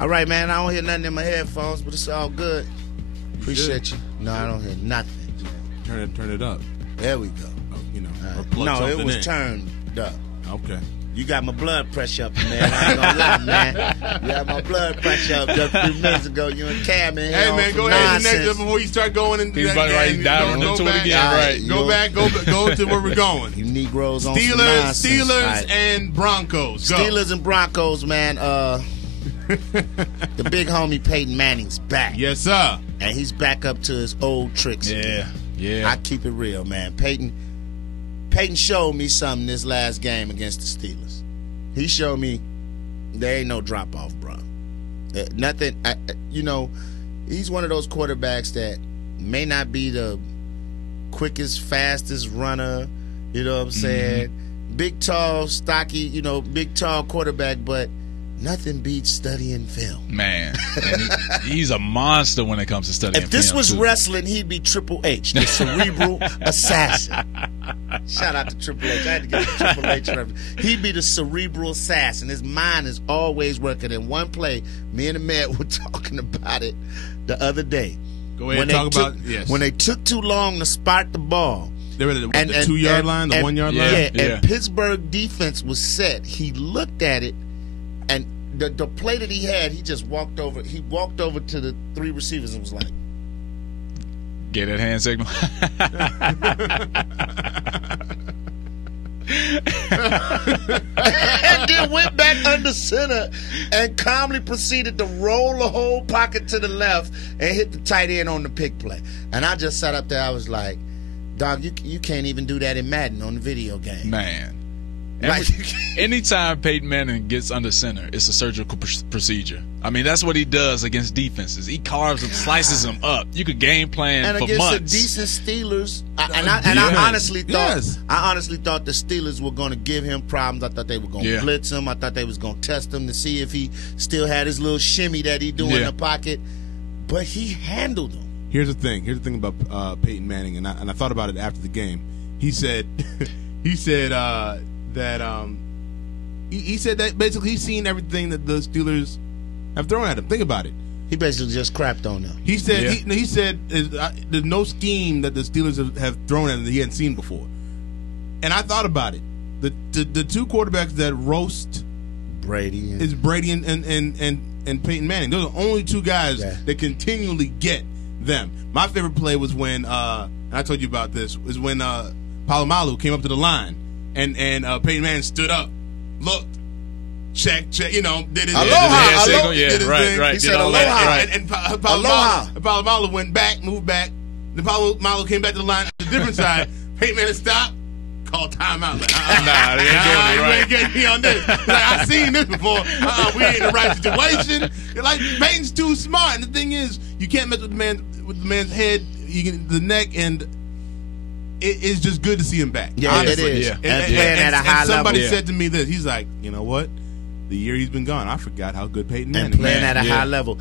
All right, man. I don't hear nothing in my headphones, but it's all good. Appreciate you. No, I don't hear nothing. Turn it up. There we go. Or plug No, it something was in. turned up. Okay. You got my blood pressure up, man. I ain't gonna lie, man. You got my blood pressure up just a few minutes ago. You and Cam in here. Hey, man, go ahead to the next before you start going and He's about to dive into it again, right? Go back, go to where we're going. You Negroes on some nonsense. Steelers Right. and Broncos. Go. Steelers and Broncos, man. The big homie Peyton Manning's back. Yes, sir. And he's back up to his old tricks. Yeah. I keep it real, man. Peyton showed me something this last game against the Steelers. He showed me there ain't no drop-off, bro. Nothing. He's one of those quarterbacks that may not be the quickest, fastest runner. You know what I'm saying? Big, tall, stocky, big, tall quarterback, but nothing beats studying film. Man, and he's a monster when it comes to studying film. If this was too. wrestling, he'd be Triple H, the cerebral assassin. Shout out to Triple H. I had to get a Triple H reference. He'd be the cerebral assassin. His mind is always working. In one play, me and the man were talking about it the other day. Go ahead and talk about yes. When they took too long to spot the ball. They were at the 2 yard line, the 1 yard line? Yeah, and Pittsburgh defense was set. He looked at it, and the play that he had, he just walked over. He walked over to the three receivers and was like, get that hand signal. and then went back under center and calmly proceeded to roll the whole pocket to the left and hit the tight end on the pick play. And I just sat up there. I was like, dog, you can't even do that in Madden on the video game. Man. Like, Anytime Peyton Manning gets under center, it's a surgical procedure. I mean, that's what he does against defenses. He carves them, slices them up. You could game plan and for against months. the decent Steelers, I honestly thought the Steelers were going to give him problems. I thought they were going to blitz him. I thought they was going to test him to see if he still had his little shimmy that he do in the pocket. But he handled them. Here's the thing about Peyton Manning, and I thought about it after the game. He said that basically he's seen everything that the Steelers have thrown at him. Think about it. He basically just crapped on them. He said he said there's no scheme that the Steelers have thrown at him that he hadn't seen before. And I thought about it. The two quarterbacks that roast Brady and Peyton Manning. Those are the only two guys that continually get them. My favorite play was when and I told you about this, was when Palomalu came up to the line and Peyton Manning stood up, looked, check, did his aloha, did his thing. He said aloha. And Palomalu went back, moved back. Then Palomalu came back to the line on the different side. Peyton Manning stopped, called timeout. Like, you ain't getting me on this. Like, I've seen this before. We ain't in the right situation. Like, Peyton's too smart. And the thing is, you can't mess with the man's head, the neck, and it's just good to see him back. Yeah, honestly. it is. Yeah. And playing at a high level. Somebody said to me this. He's like, you know what? The year he's been gone, I forgot how good Peyton Manning is. And playing at a high level.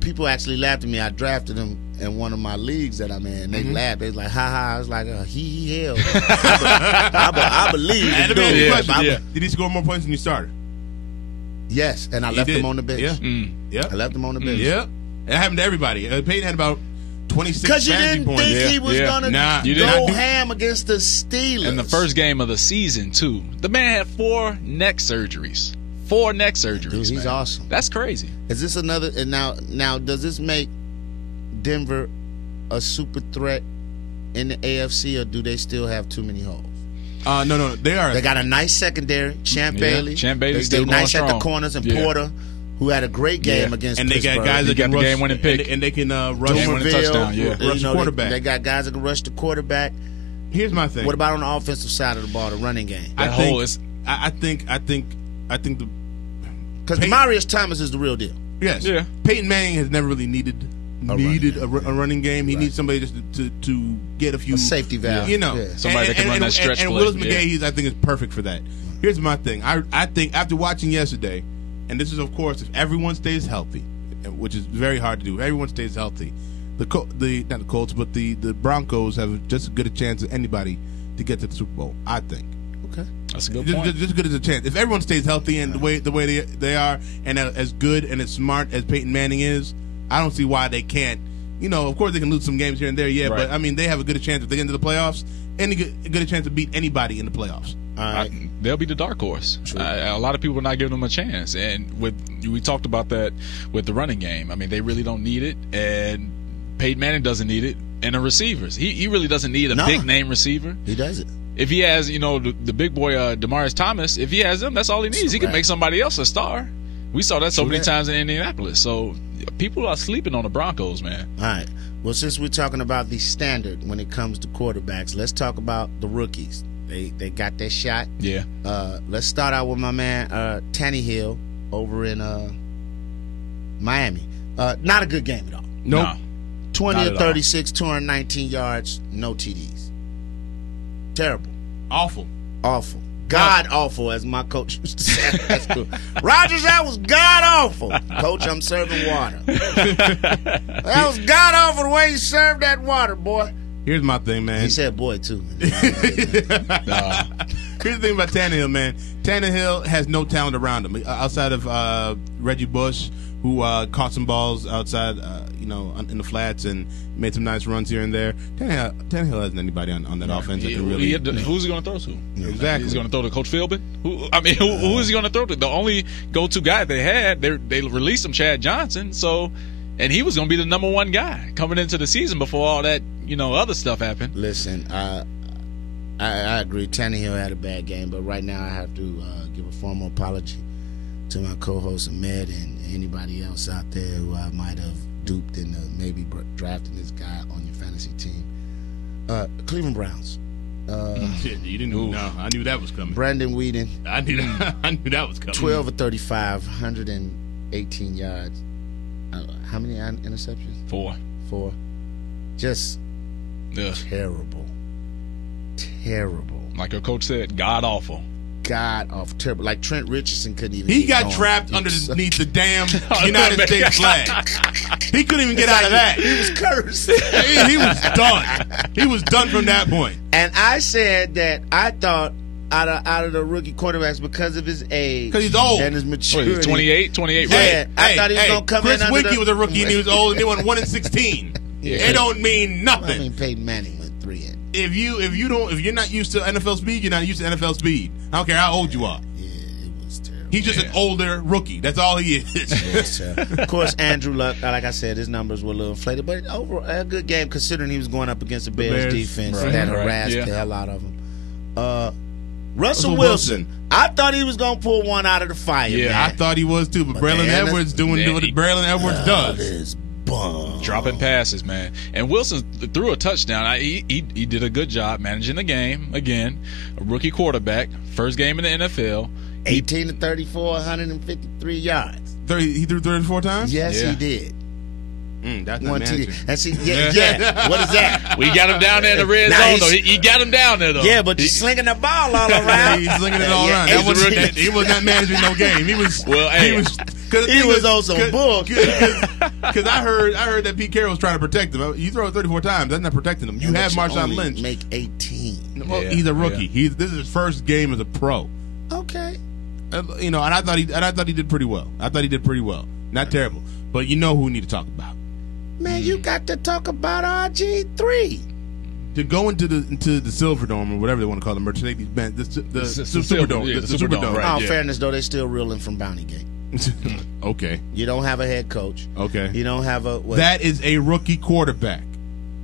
People actually laughed at me. I drafted him in one of my leagues that I'm in. They laughed. They was like, ha ha. I was like, hell. I believe in Did he score more points than you started? Yes, and I left him on the bench. Yeah. I left him on the bench. Yep. It happened to everybody. Peyton had about 26 because you fantasy didn't points. think he was going to go ham against the Steelers. In the first game of the season, too. The man had 4 neck surgeries. 4 neck surgeries. Dude, he's man. awesome. That's crazy. Is this another? And now, does this make Denver a super threat in the AFC, or do they still have too many holes? No. They are. They got a nice secondary. Champ Bailey. Champ Bailey's still they going nice strong. at the corners, and Porter, who had a great game against and they Pittsburgh. got guys that got can the rush, game-winning pick, and they can rush game-winning touchdown. Rush the quarterback. They got guys that can rush the quarterback. Here's my thing. What about on the offensive side of the ball, the running game? I think the because Marius Thomas is the real deal. Yes. Yeah. Peyton Manning has never really needed a running game. He needs somebody just to get a few safety valve. Somebody that can run that stretch play. And Willis McGahee, I think, is perfect for that. Here's my thing. I think after watching yesterday, and this is, of course, if everyone stays healthy, which is very hard to do. If everyone stays healthy, not the Colts, but the Broncos have just as good a chance as anybody to get to the Super Bowl, I think. Okay. That's a good point. Just good as a chance. If everyone stays healthy and the way they are, and as good and as smart as Peyton Manning is, I don't see why they can't. Of course they can lose some games here and there, yeah. Right. But I mean, they have a good chance if they get into the playoffs. A good chance to beat anybody in the playoffs. They'll be the dark horse. A lot of people are not giving them a chance, and we talked about that with the running game. I mean, they really don't need it, and Peyton Manning doesn't need it. And the receivers, he really doesn't need a big name receiver. He doesn't. If he has, the big boy Demaryius Thomas, if he has them, that's all he needs. He can make somebody else a star. We saw that so many times in Indianapolis. So people are sleeping on the Broncos, man. All right. Well, since we're talking about the standard when it comes to quarterbacks, let's talk about the rookies. They got their shot. Yeah. Let's start out with my man Tannehill over in Miami. Not a good game at all. Nope. No. 20 of 36, 219 yards, no TDs. Terrible. Awful. God awful, as my coach used to say. That's cool. Rodgers, that was God awful. Coach, I'm serving water. That was God awful the way you served that water, boy. Here's my thing, man. He said boy, too. Here's the thing about Tannehill, man. Tannehill has no talent around him. Outside of Reggie Bush, who caught some balls outside, in the flats and made some nice runs here and there. Tannehill hasn't anybody on that offense that can really. Who's he going to throw to? Exactly. He's going to throw to Coach Philbin? Who is he going to throw to? The only go-to guy they had, they released him, Chad Johnson. And he was going to be the number one guy coming into the season before all that, other stuff happened. Listen, I agree. Tannehill had a bad game, but right now I have to give a formal apology to my co-host Ahmed and anybody else out there who I might have duped into maybe drafting this guy on your fantasy team. Cleveland Browns. You didn't know. I knew that was coming. Brandon Weeden. I knew that was coming. 12 of 35, 118 yards. How many interceptions? 4. Just terrible. Like your coach said, God awful. Terrible. Like Trent Richardson couldn't even. He got trapped underneath the damn United States flag. He couldn't even get out of that. He was cursed. He was done. He was done from that point. And I said that I thought out of the rookie quarterbacks, because of his age, because he's old and his maturity. 28, right? I thought he was gonna come Chris in. Chris Winkie was a rookie and he was old, and they won 1-16. It don't mean nothing. I mean, Peyton Manning went 3. If you're not used to NFL speed, you're not used to NFL speed. I don't care how old you are. Yeah, it was terrible. He's just an older rookie. That's all he is. Of course, Andrew Luck, like I said, his numbers were a little inflated, but overall a good game considering he was going up against the Bears defense that harassed the hell out of him. Russell Wilson. I thought he was going to pull one out of the fire. Yeah, man. I thought he was too, but Braylon Edwards doing what Braylon Edwards does. Dropping passes, man. And Wilson threw a touchdown. He did a good job managing the game. Again, a rookie quarterback, first game in the NFL. 18 to 34, 153 yards. He threw 34 times? Yes, he did. That's not managing. And see, yeah. What is that? We got him down there in the red zone, though. He got him down there, though. Yeah, but he's slinging the ball all around. He's slinging it all around. He was not managing no game. He was. Well, he was on some bull. Because I heard that Pete Carroll was trying to protect him. You throw it 34 times, that's not protecting him. You have Marshawn Lynch. Make 18. Well, he's a rookie. Yeah. This is his first game as a pro. Okay. And I thought he did pretty well. Not terrible, but you know who we need to talk about. Man, you got to talk about RG3. To go into the Silver Dome or whatever they want to call the Mercedes-Benz, the Superdome. The Superdome. Right, in fairness, though, they still reeling from Bountygate. Okay. You don't have a head coach. Okay. You don't have a. That is a rookie quarterback.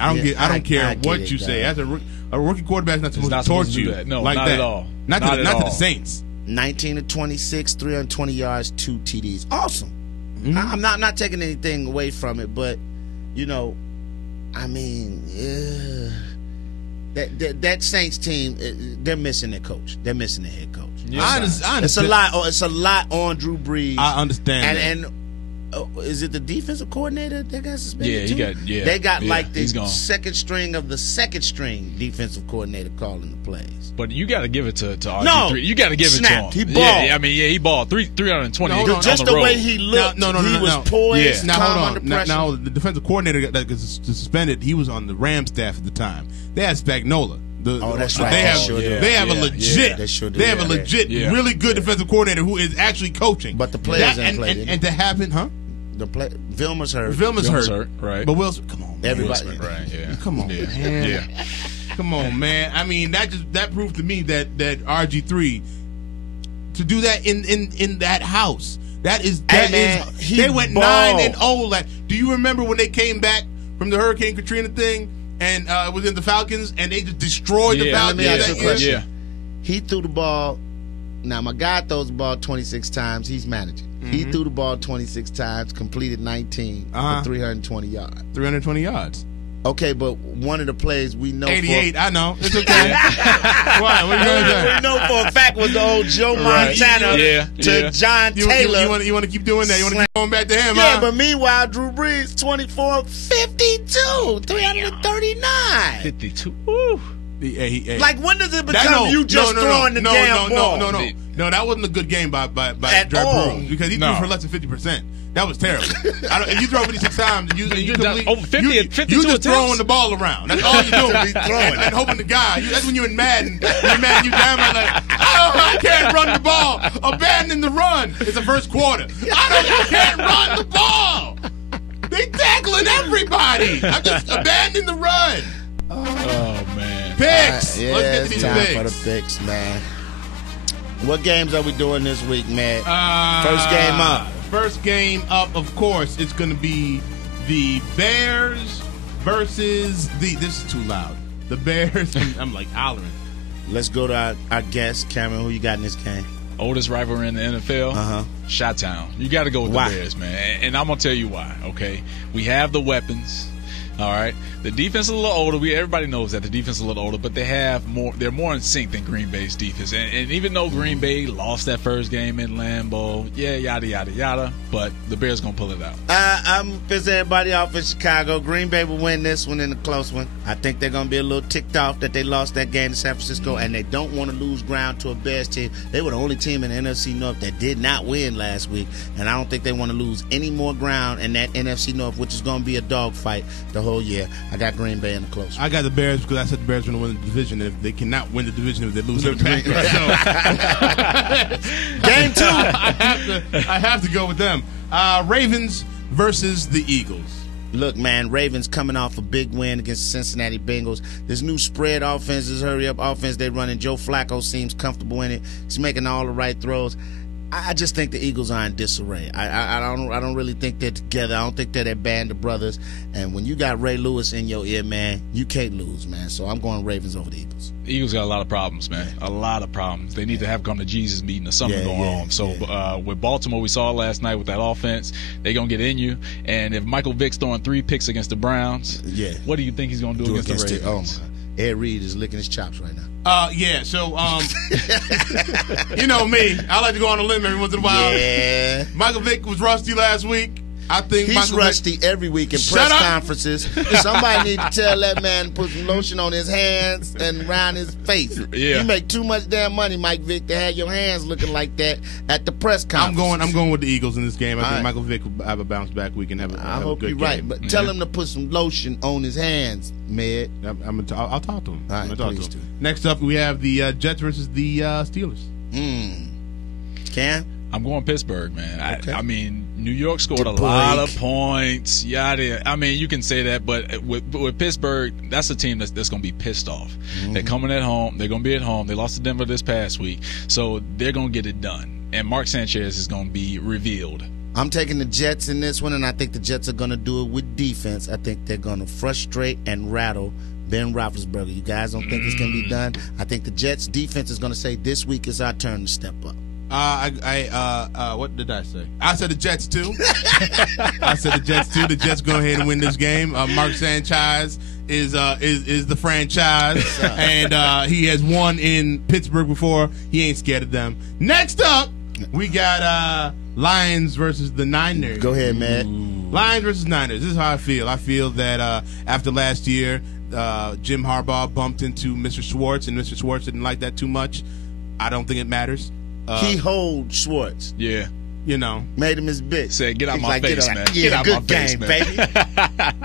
I don't care what you say. As a rookie quarterback, not supposed to torch you. No, like not that. at all. Not to the Saints. 19 to 26, 320 yards, 2 TDs. Awesome. Mm-hmm. I'm not taking anything away from it, but I mean, that Saints team, they're missing their coach. They're missing their head coach. Yeah. I understand. It's a lot on Drew Brees. I understand. And is it the defensive coordinator that got suspended too? They got like the second string of the second string defensive coordinator calling the plays. But you got to give it to RG3. No, you got to give it to him. He balled. Yeah, he balled 320. Just the way he looked, he was poised, calm under pressure. Now the defensive coordinator that was suspended, he was on the Rams staff at the time. They had Spagnuolo. That's right. They have a legit. They have a legit, really good defensive coordinator who is actually coaching. But the players ain't played. And to happen, Vilma's hurt. Vilma's hurt, right? But Wilson, come on, man. Everybody, right? Yeah. Come on, man. Yeah. Come on, man. I mean, that proved to me that RG3 to do that in that house. They went 9-0. Do you remember when they came back from the Hurricane Katrina thing and it was in the Falcons and they just destroyed the Falcons? Let me ask you a question. Yeah. He threw the ball. Now my guy throws the ball 26 times. He's managing. He threw the ball 26 times, completed 19 for 320 yards. 320 yards. Okay, but one of the plays we know 88, I know. It's okay. Why? What are you going to say? We know for a fact was the old Joe Montana to John Taylor. You want to keep doing that? You want to keep going back to him, Yeah, but meanwhile, Drew Brees, 24-52, 339. 52. Woo. Like, when does it become you just throwing the damn ball? No, that wasn't a good game by Drew Brees because he threw for less than 50%. That was terrible. If you throw 56 times, you just throwing the ball around. That's all you're doing. and hoping the guy. That's when you're in Madden. You down like, I can't run the ball. Abandon the run. It's the first quarter. I can't run the ball. They tackling everybody. I'm just abandon the run. Oh man. Picks. Yeah, Let's get to these time picks. for the picks, man. What games are we doing this week, man? First game up. First game up, of course, it's going to be the Bears versus the. This is too loud. The Bears. I'm like hollering. Let's go to our guest, Cameron. Who you got in this game? Oldest rivalry in the NFL. Chi-Town. You got to go with the Bears, man. And I'm gonna tell you why. Okay, we have the weapons. All right, the defense is a little older. Everybody knows that the defense is a little older, but they're more in sync than Green Bay's defense. And even though Green Bay lost that first game in Lambeau, yada yada yada, but the Bears gonna pull it out. I'm pissing everybody off in Chicago. Green Bay will win this one in a close one. I think they're gonna be a little ticked off that they lost that game to San Francisco, and they don't want to lose ground to a Bears team. They were the only team in the NFC North that did not win last week, and I don't think they want to lose any more ground in that NFC North, which is gonna be a dogfight the whole year. I got Green Bay in the close one. I got the Bears because I said the Bears are going to win the division. If they cannot win the division if they lose to the Packers. Game 2. I have to go with them. Ravens versus the Eagles. Look, man, Ravens coming off a big win against the Cincinnati Bengals. This new spread offense, this hurry-up offense they running, Joe Flacco seems comfortable in it. He's making all the right throws. I just think the Eagles are in disarray. I don't really think they're together. I don't think they're that band of brothers. And when you got Ray Lewis in your ear, man, you can't lose, man. So I'm going Ravens over the Eagles. The Eagles got a lot of problems, man. A lot of problems. They need to have come to Jesus meeting or something going on. So with Baltimore, we saw last night with that offense, they're going to get in you. And if Michael Vick's throwing 3 picks against the Browns, what do you think he's going to do against the Ravens? Ed Reed is licking his chops right now. So, you know me. I like to go on a limb every once in a while. Yeah. Michael Vick was rusty last week. I think he's rusty every week in press conferences. Somebody need to tell that man to put some lotion on his hands and around his face. Yeah. You make too much damn money, Mike Vick, to have your hands looking like that at the press conference. I'm going with the Eagles in this game. I think Michael Vick will have a bounce back week and have a good game. I hope you're right, but tell him to put some lotion on his hands, Med. I'll talk to him. All right, please do. Next up, we have the Jets versus the Steelers. Cam? I'm going Pittsburgh, man. Okay. I mean, New York scored a lot of points. Yada. I mean, you can say that, but with Pittsburgh, that's a team that's going to be pissed off. They're coming at home. They're going to be at home. They lost to Denver this past week, so they're going to get it done. And Mark Sanchez is going to be revealed. I'm taking the Jets in this one, and I think the Jets are going to do it with defense. I think they're going to frustrate and rattle Ben Roethlisberger. You guys don't think it's going to be done? I think the Jets' defense is going to say this week is our turn to step up. What did I say? I said the Jets too. I said the Jets too. The Jets go ahead and win this game. Mark Sanchez is the franchise, and he has won in Pittsburgh before. He ain't scared of them. Next up, we got Lions versus the Niners. Go ahead, man. Lions versus Niners. This is how I feel. I feel that after last year, Jim Harbaugh bumped into Mr. Schwartz, and Mr. Schwartz didn't like that too much. I don't think it matters. He holds Schwartz. Yeah. You know, made him his bitch. Said, "Get out He's my like, face, get man. Yeah, get out good my face, game, man." baby.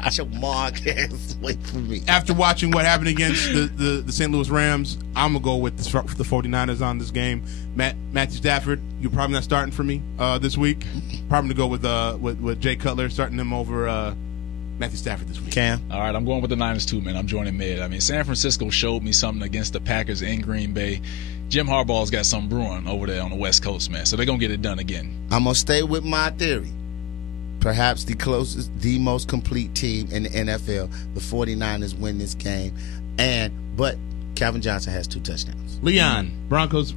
Get your mark ass away from me. After watching what happened against the St. Louis Rams, I'm going to go with the 49ers on this game. Matthew Stafford, you're probably not starting for me this week. Probably going to go with Jay Cutler, starting him over Matthew Stafford this week. Cam? All right, I'm going with the Niners too, man. I'm joining mid. I mean, San Francisco showed me something against the Packers in Green Bay. Jim Harbaugh's got some brewing over there on the West Coast, man. So they're going to get it done again. I'm going to stay with my theory. Perhaps the most complete team in the NFL. The 49ers win this game. But Calvin Johnson has 2 touchdowns. Leon, Broncos,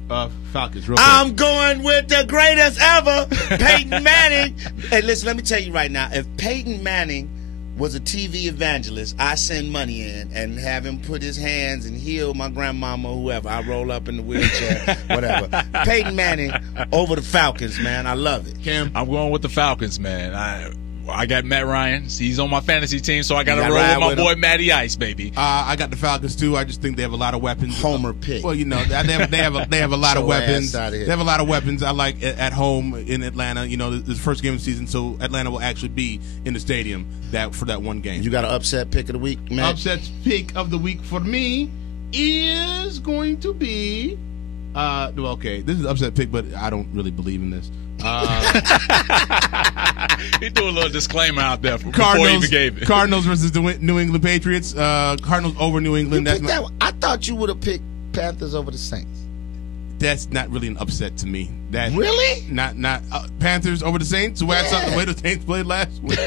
Falcons. Real quick. I'm going with the greatest ever, Peyton Manning. Hey, listen, let me tell you right now. If Peyton Manning was a TV evangelist, I send money in and have him put his hands and heal my grandmama or whoever. I roll up in the wheelchair, whatever. Peyton Manning over the Falcons, man. I love it. Cam? I'm going with the Falcons, man. I got Matt Ryan. He's on my fantasy team, so I got to roll with my boy Matty Ice, baby. I got the Falcons too. I just think they have a lot of weapons. Homer pick. Well, you know, they have a lot of weapons. They have a lot of weapons. I like at home in Atlanta. You know, this is the first game of the season, so Atlanta will actually be in the stadium for that one game. You got an upset pick of the week, man? Upset pick of the week for me is going to be. Okay, this is an upset pick, but I don't really believe in this. He threw a little disclaimer out there before he even gave it. Cardinals versus the New England Patriots. Cardinals over New England. I thought you would have picked Panthers over the Saints. That's not really an upset to me. Really? Not Panthers over the Saints. The way I saw the way the Saints played last week.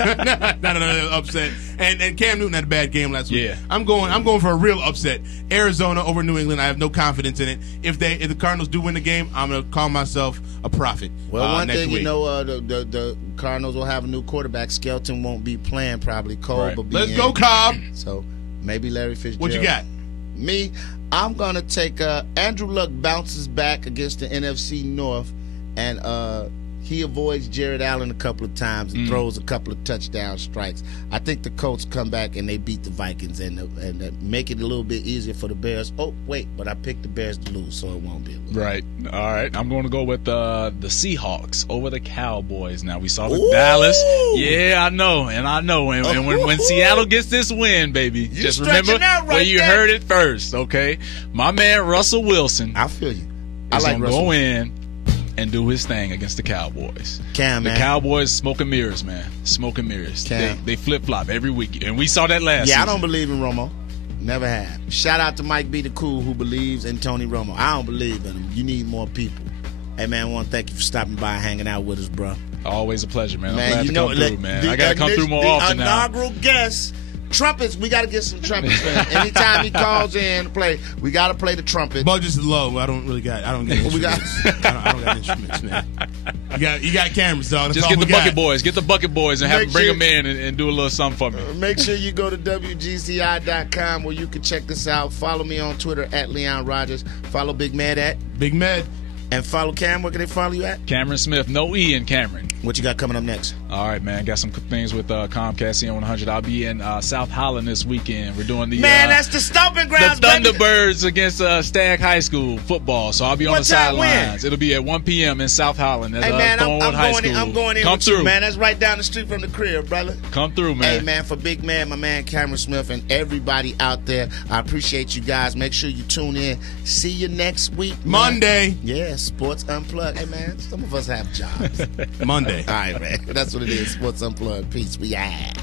not another upset. And Cam Newton had a bad game last week. Yeah. I'm going for a real upset. Arizona over New England. I have no confidence in it. If the Cardinals do win the game, I'm gonna call myself a prophet. Well, one thing week. you know, the Cardinals will have a new quarterback. Skelton won't be playing probably. Cole Right. will be Let's in. go, Cobb. So maybe Larry Fitzgerald. What you got? Me, I'm going to take Andrew Luck bounces back against the NFC North, and he avoids Jared Allen a couple of times and throws a couple of touchdown strikes. I think the Colts come back and they beat the Vikings and make it a little bit easier for the Bears. Oh, wait, but I picked the Bears to lose, so it won't be a lose. Right. All right. I'm going to go with the Seahawks over the Cowboys. Now, we saw the Dallas. Yeah, I know. And when Seattle gets this win, baby, just remember where you heard it first, okay? My man Russell Wilson. I feel you. I like Russell. Go in and do his thing against the Cowboys. Cam, man. The Cowboys, smoke and mirrors, man. Smoke and mirrors. They flip-flop every week. And we saw that last season. I don't believe in Romo. Never have. Shout out to Mike B. the Cool who believes in Tony Romo. I don't believe in him. You need more people. Hey, man, I want to thank you for stopping by and hanging out with us, bro. Always a pleasure, man. Man, I'm glad to come through, man. I got to come through more often now. The inaugural guest. Trumpets, we got to get some trumpets, man. Anytime he calls in to play, we got to play the trumpet. Budget's low. I don't get instruments. I don't got instruments, man. You got cameras, dog. Just get the bucket boys. Get the bucket boys and bring them in and do a little something for me. Make sure you go to WGCI.com where you can check this out. Follow me on Twitter at Leon Rogers. Follow Big Med at Big Med. And follow Cam. Where can they follow you at? Cameron Smith. No E in Cameron. What you got coming up next? All right, man. Got some things with Comcast CN100. I'll be in South Holland this weekend. We're doing the that's the stomping grounds. The Thunderbirds against Stagg High School football. So I'll be on the sidelines. It'll be at 1 p.m. in South Holland. Hey, man, I'm going in with you, man. That's right down the street from the crib, brother. Come through, man. Hey, man, for Big Man, my man Cameron Smith, and everybody out there, I appreciate you guys. Make sure you tune in. See you next week, Monday. Yeah, Sports Unplugged. Hey, man, some of us have jobs. Monday. All right, man. That's what it is. Sports Unplugged. Peace. We out.